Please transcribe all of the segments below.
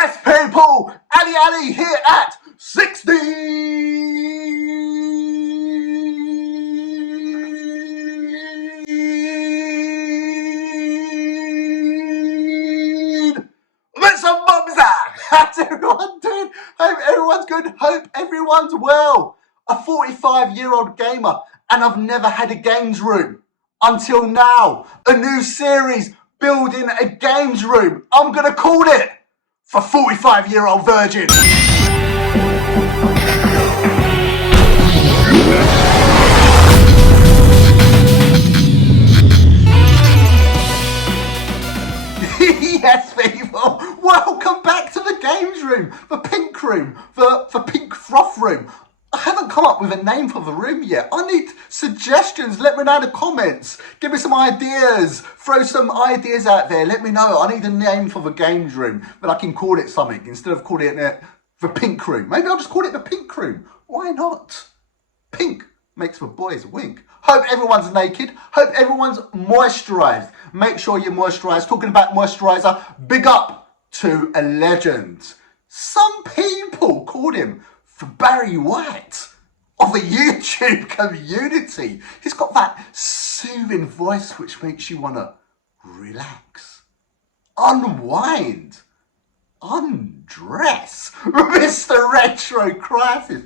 Yes, people! Ali here at 60! Let's some mums out! How's everyone doing? Hope everyone's good. Hope everyone's well. A 45-year-old gamer, and I've never had a games room. Until now. A new series, building a games room. I'm going to call it for 45-year-old virgins. Yes, people, welcome back to the games room, the pink room, the pink froth room. I haven't come up with a name for the room yet. I need suggestions. Let me know in the comments. Give me some ideas. Throw some ideas out there. Let me know. I need a name for the games room, but I can call it something instead of calling it the pink room. Maybe I'll just call it the pink room. Why not? Pink makes the boys wink. Hope everyone's naked. Hope everyone's moisturised. Make sure you're moisturised. Talking about moisturiser, big up to a legend. Some people called him for Barry White of the YouTube community. He's got that soothing voice which makes you want to relax, unwind, undress. Mr. Retro Crisis.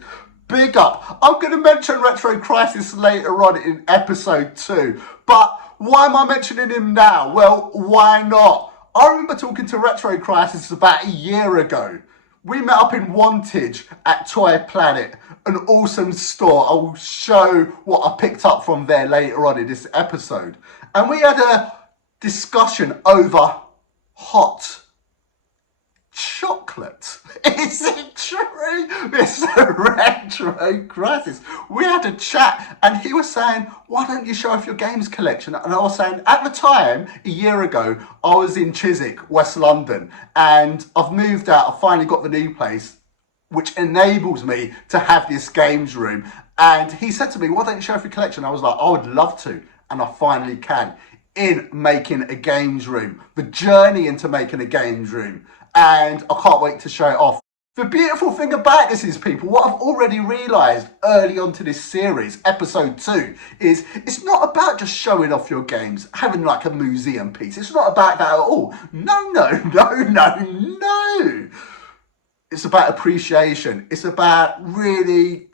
Big up. I'm going to mention Retro Crisis later on in episode 2. But why am I mentioning him now? Well, why not? I remember talking to Retro Crisis about a year ago. We met up in Wantage at Toy Planet, an awesome store. I will show what I picked up from there later on in this episode. And we had a discussion over hot chocolate. Is it true? Mr. Retro Crisis. We had a chat and he was saying, why don't you show off your games collection? And I was saying, at the time, a year ago, I was in Chiswick, West London, and I've moved out. I finally got the new place, which enables me to have this games room. And he said to me, why don't you show off your collection? I was like, I would love to. And I finally can, in making a games room. The journey into making a games room. And I can't wait to show it off. The beautiful thing about this is, people, what I've already realised early on to this series, episode 2, is it's not about just showing off your games, having like a museum piece. It's not about that at all. No. It's about appreciation. It's about really...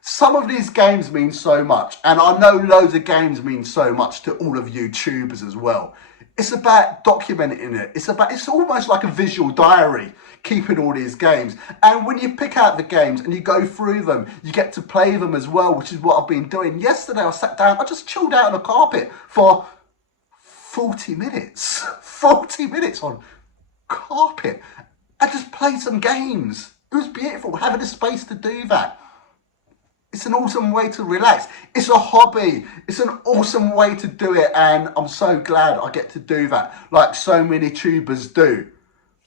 Some of these games mean so much, and I know loads of games mean so much to all of YouTubers as well. It's about documenting it. It's almost like a visual diary, keeping all these games. And when you pick out the games and you go through them, you get to play them as well, which is what I've been doing. Yesterday I sat down, I just chilled out on the carpet for 40 minutes. 40 minutes on carpet. I just played some games. It was beautiful, having the space to do that. It's an awesome way to relax. It's a hobby. It's an awesome way to do it. And I'm so glad I get to do that, like so many tubers do.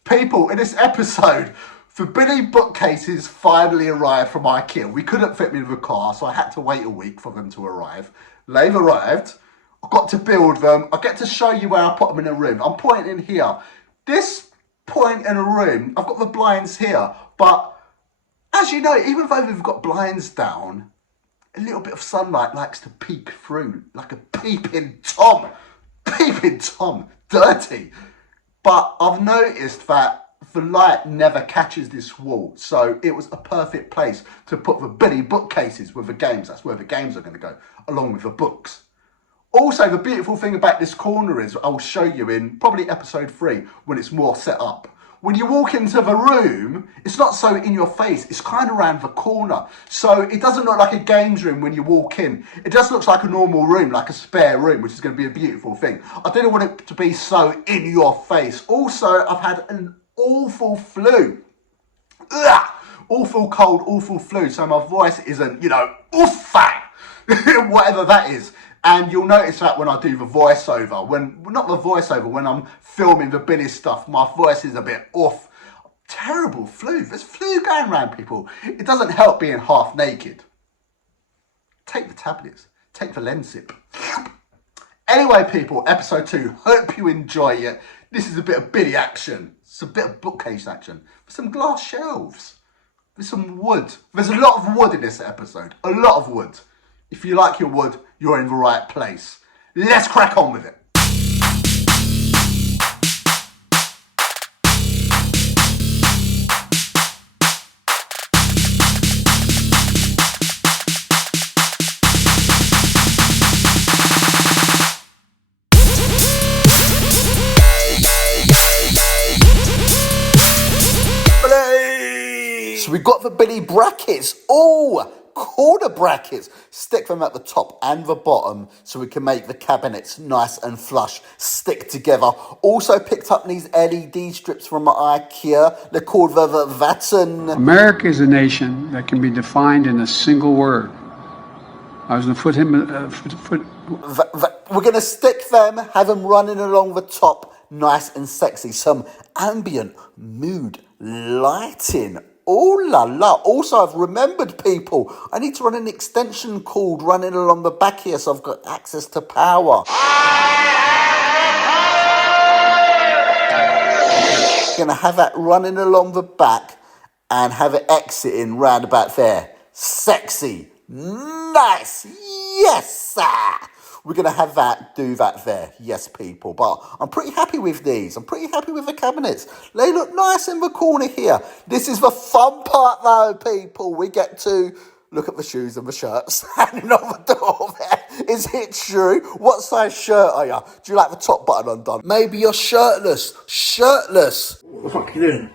People, in this episode, the Billy bookcases finally arrived from IKEA. We couldn't fit me in the car, so I had to wait a week for them to arrive. They've arrived. I got to build them. I get to show you where I put them in a room. I'm pointing here. This point in a room, I've got the blinds here, but as you know, even though we've got blinds down, a little bit of sunlight likes to peek through, like a peeping Tom. Peeping Tom, dirty. But I've noticed that the light never catches this wall, so it was a perfect place to put the Billy bookcases with the games. That's where the games are going to go, along with the books. Also, the beautiful thing about this corner is, I'll show you in probably episode 3, when it's more set up. When you walk into the room, it's not so in your face. It's kind of around the corner. So it doesn't look like a games room when you walk in. It just looks like a normal room, like a spare room, which is going to be a beautiful thing. I didn't want it to be so in your face. Also, I've had an awful flu. Ugh! Awful cold, awful flu. So my voice isn't, oofa, whatever that is. And you'll notice that when I do the voiceover, when I'm filming the Billy stuff, my voice is a bit off. Terrible flu. There's flu going around, people. It doesn't help being half naked. Take the tablets. Take the Lensip. Anyway, people, episode 2. Hope you enjoy it. This is a bit of Billy action. It's a bit of bookcase action. With some glass shelves. With some wood. There's a lot of wood in this episode. A lot of wood. If you like your wood, you're in the right place. Let's crack on with it. So we've got the Billy brackets. Oh, corner brackets. Stick them at the top and the bottom so we can make the cabinets nice and flush, stick together. Also picked up these LED strips from IKEA. They're called the Vatten. America is a nation that can be defined in a single word. I was going to put him... We're going to stick them, have them running along the top, nice and sexy. Some ambient mood lighting. Oh la la. Also, I've remembered, people, I need to run an extension cord running along the back here so I've got access to power. Gonna have that running along the back and have it exiting round about there. Sexy. Nice. Yes, sir. We're going to have that, do that there. Yes, people. But I'm pretty happy with these. I'm pretty happy with the cabinets. They look nice in the corner here. This is the fun part, though, people. We get to look at the shoes and the shirts hanging on the door there. Is it true? What size shirt are you? Do you like the top button undone? Maybe you're shirtless. Shirtless. What the fuck are you doing?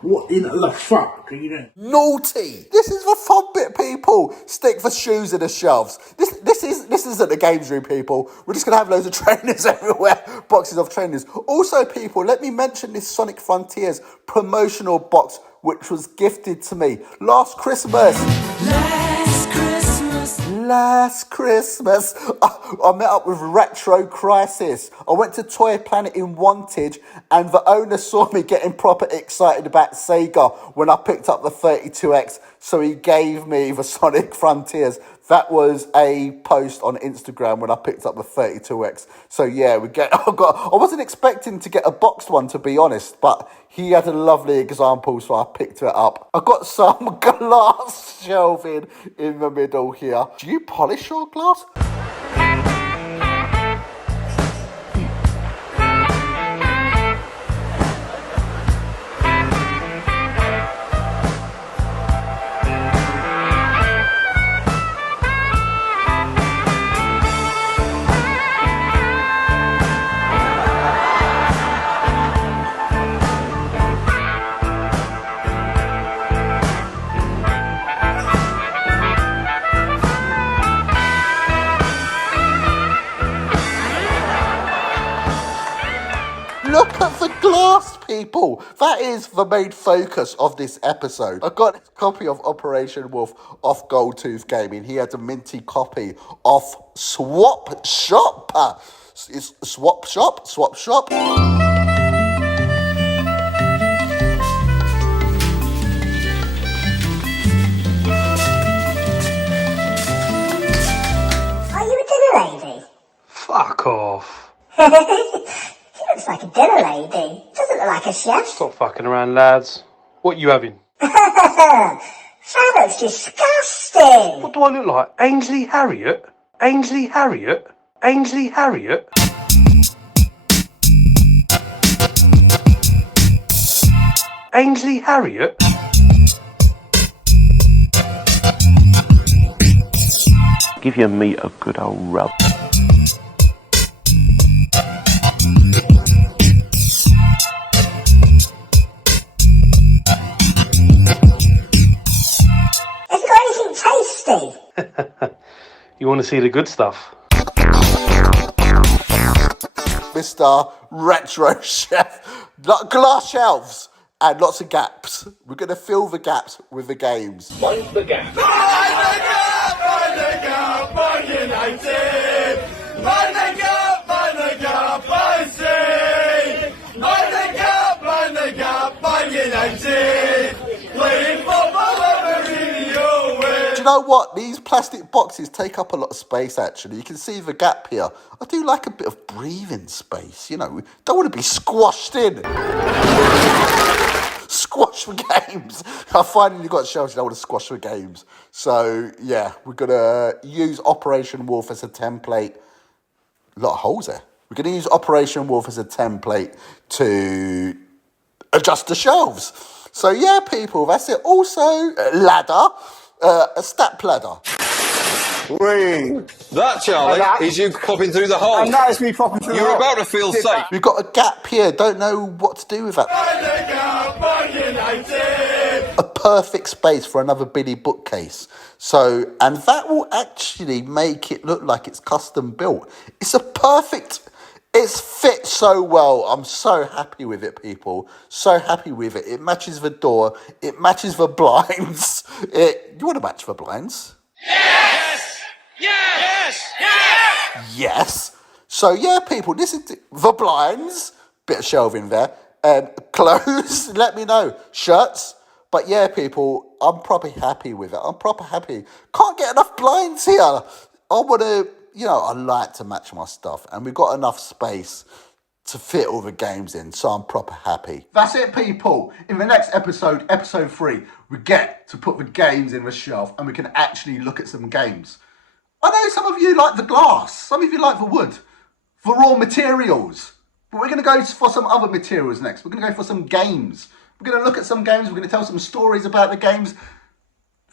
What in the fuck are you doing? Naughty. This is the fun bit, people. Stick the shoes in the shelves. This isn't a games room, people. We're just gonna have loads of trainers everywhere. Boxes of trainers. Also, people, let me mention this Sonic Frontiers promotional box, which was gifted to me last Christmas. Last Christmas, I met up with Retro Crisis. I went to Toy Planet in Wantage, and the owner saw me getting proper excited about Sega when I picked up the 32X, so he gave me the Sonic Frontiers. That was a post on Instagram when I picked up the 32X. So yeah, I wasn't expecting to get a boxed one, to be honest, but he had a lovely example, so I picked it up. I got some glass shelving in the middle here. Do you polish your glass? Look at the glass, people. That is the main focus of this episode. I got a copy of Operation Wolf off Goldtooth Gaming. He had a minty copy of Swap Shop. It's Swap Shop. Are you a dinner lady? Fuck off. She looks like a dinner lady. Doesn't look like a chef. Stop fucking around, lads. What you having? That looks disgusting. What do I look like? Ainsley Harriott? Ainsley Harriott? Ainsley Harriott? Ainsley Harriott? Give your meat a good old rub. Has it got anything tasty? You want to see the good stuff? Mr. Retro Chef. Glass shelves and lots of gaps. We're going to fill the gaps with the games. Mind the gap. know what? These plastic boxes take up a lot of space, actually. You can see the gap here. I do like a bit of breathing space, you know. Don't want to be squashed in. Squash for games. I finally got shelves that I want to squash for games. So, yeah, we're going to use Operation Wolf as a template. A lot of holes there. We're going to use Operation Wolf as a template to adjust the shelves. So, yeah, people, that's it. Also, ladder, a step ladder. That, Charlie, is you popping through the hole. And that is me popping through the hole. You're about to feel safe. We've got a gap here. Don't know what to do with that. A perfect space for another Billy bookcase. So, and that will actually make it look like it's custom built. It's a perfect... It's fit so well. I'm so happy with it, people. So happy with it. It matches the door. It matches the blinds. You want to match the blinds? Yes! Yes! Yes! Yes. So, yeah, people, this is the blinds. Bit of shelving there. Clothes, let me know. Shirts. But, yeah, people, I'm probably happy with it. I'm proper happy. Can't get enough blinds here. I want to... You know, I like to match my stuff, and we've got enough space to fit all the games in, so I'm proper happy. That's it, people. In the next episode, episode 3, we get to put the games in the shelf, and we can actually look at some games. I know some of you like the glass, some of you like the wood, the raw materials, but we're going to go for some other materials next. We're going to go for some games. We're going to look at some games, we're going to tell some stories about the games.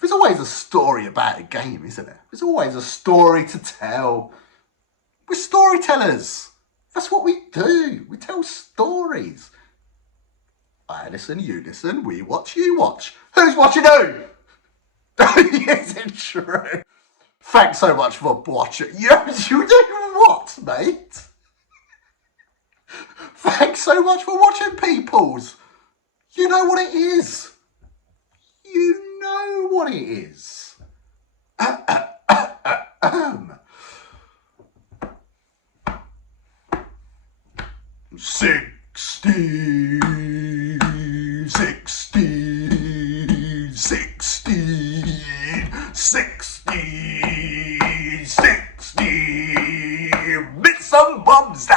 There's always a story about a game, isn't there? There's always a story to tell. We're storytellers. That's what we do. We tell stories. I listen, you listen, we watch, you watch. Who's watching who? Is it true? Thanks so much for watching. You doing what, mate? Thanks so much for watching, peoples. You know what it is. You know what it is. 60, 60, 60, 60, 60, bits and bobs.